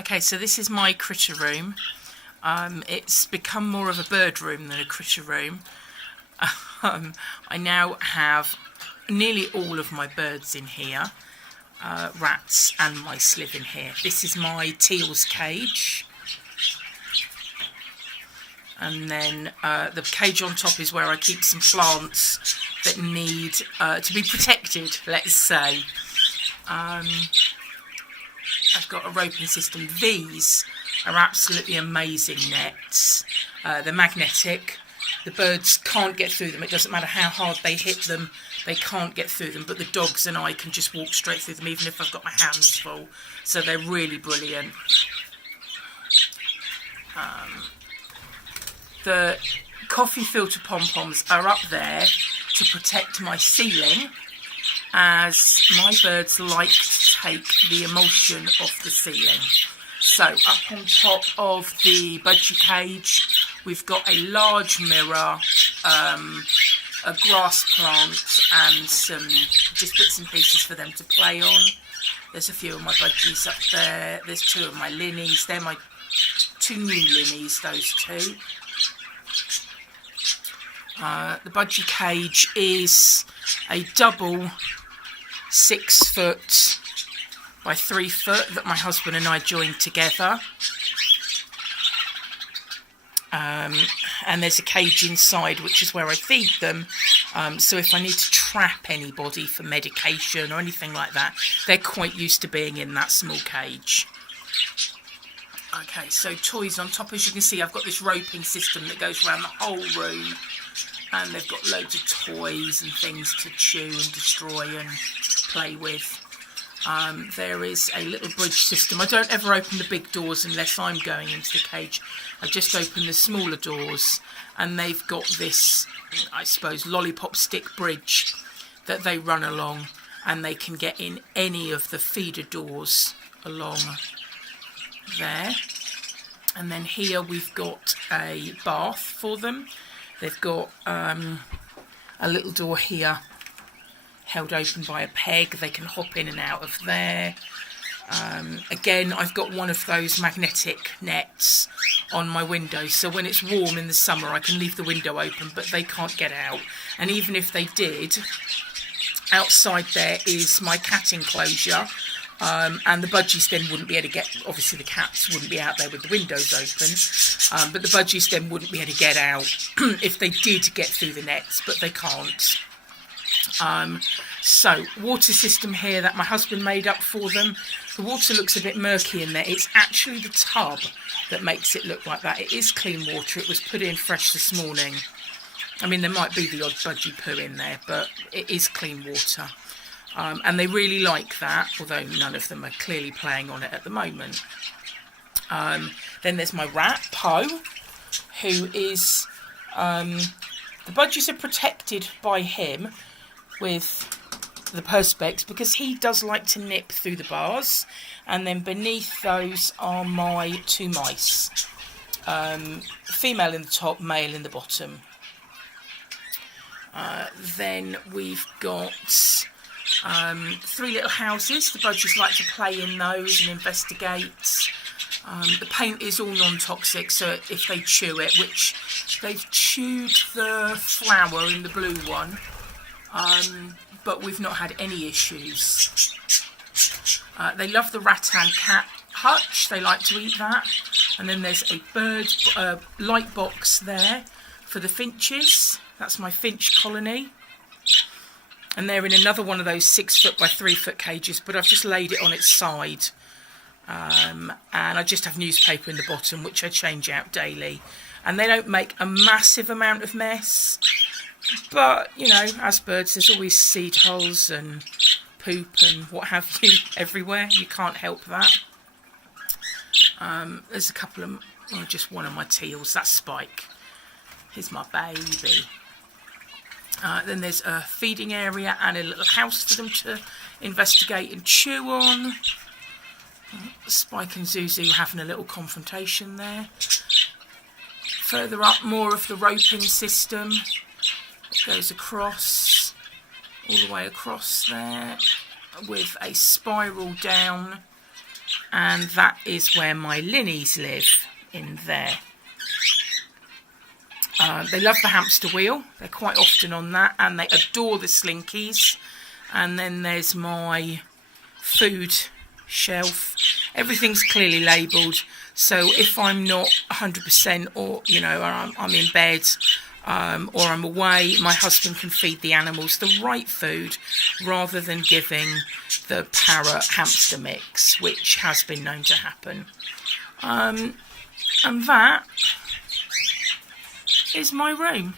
Okay, so this is my critter room. It's become more of a bird room than a critter room. I now have nearly all of my birds in here, rats and mice live in here. This is my teal's cage. And then the cage on top is where I keep some plants that need to be protected, let's say. I've got a roping system. These are absolutely amazing nets. They're magnetic. The birds can't get through them. It doesn't matter how hard they hit them, they can't get through them. But the dogs and I can just walk straight through them, even if I've got my hands full. So they're really brilliant. The coffee filter pom-poms are up there to protect my ceiling, as my birds like to take the emulsion off the ceiling. So up on top of the budgie cage, we've got a large mirror, a grass plant and some just bits and pieces for them to play on. There's a few of my budgies up there. There's two of my linnies. They're my two new linnies, those two. The budgie cage is a double 6 foot by 3 foot that my husband and I joined together. And there's a cage inside, which is where I feed them. So if I need to trap anybody for medication or anything like that, they're quite used to being in that small cage. Okay, so toys on top. As you can see, I've got this roping system that goes around the whole room. And they've got loads of toys and things to chew and destroy and play with. There is a little bridge system. I don't ever open the big doors unless I'm going into the cage. I just open the smaller doors, and they've got this, I suppose, lollipop stick bridge that they run along, and they can get in any of the feeder doors along there. And then here we've got a bath for them. They've got a little door here held open by a peg. They can hop in and out of there. Again, I've got one of those magnetic nets on my window, so when it's warm in the summer I can leave the window open, but they can't get out. And even if they did, outside there is my cat enclosure, and the budgies then wouldn't be able to get, obviously the cats wouldn't be out there with the windows open, but the budgies then wouldn't be able to get out if they did get through the nets, but they can't. So, water system here that my husband made up for them. The water looks a bit murky in there. It's actually the tub that makes it look like that. It is clean water. It was put in fresh this morning. I mean, there might be the odd budgie poo in there, but it is clean water. And they really like that, although none of them are clearly playing on it at the moment. Then there's my rat, Poe, who is... the budgies are protected by him with the perspex because he does like to nip through the bars. And then beneath those are my two mice. Female in the top, male in the bottom. Then we've got... 3 little houses. The budgies like to play in those and investigate. The paint is all non-toxic, so if they chew it, which they've chewed the flower in the blue one, but we've not had any issues. They love the rattan cat hutch. They like to eat that. And then there's a bird light box there for the finches. That's my finch colony. And they're in another one of those 6 foot by 3 foot cages, but I've just laid it on its side. And I just have newspaper in the bottom, which I change out daily. And they don't make a massive amount of mess. But, you know, as birds, there's always seed holes and poop and what have you everywhere. You can't help that. There's a couple of, oh, just one of my teals. That's Spike. Here's my baby. Then there's a feeding area and a little house for them to investigate and chew on. Spike and Zuzu having a little confrontation there. Further up, more of the roping system. It goes across, all the way across there, with a spiral down and that is where my Linnies live, in there. They love the hamster wheel. They're quite often on that, and they adore the Slinkies. And then there's my food shelf. Everything's clearly labelled, so if I'm not 100%, or you know, I'm in bed or I'm away, my husband can feed the animals the right food rather than giving the parrot hamster mix, which has been known to happen. And that is my room.